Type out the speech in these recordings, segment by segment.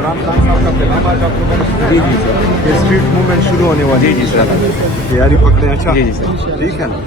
इमरान खान साहब का फिल्म आज आपको मैंने सुना है जी ना? जी सर। ये स्ट्रीट मूवमेंट शुरू होने वाली जी जी सर। तैयारी पकड़े। अच्छा जी जी सर। ठीक है ना।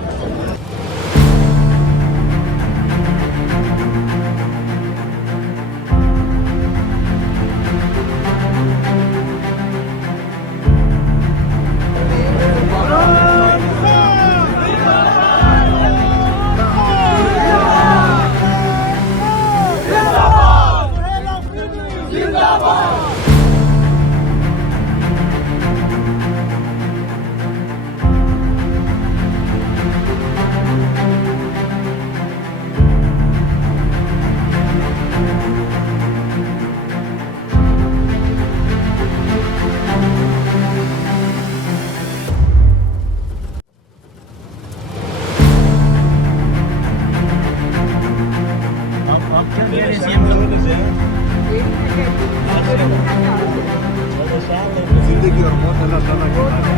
जिंदगी और मौत अल्लाह ताला की बात है।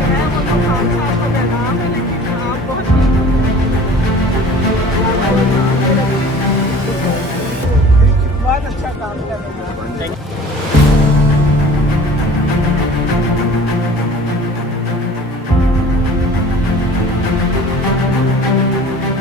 बहुत अच्छा काम कर रहे हैं।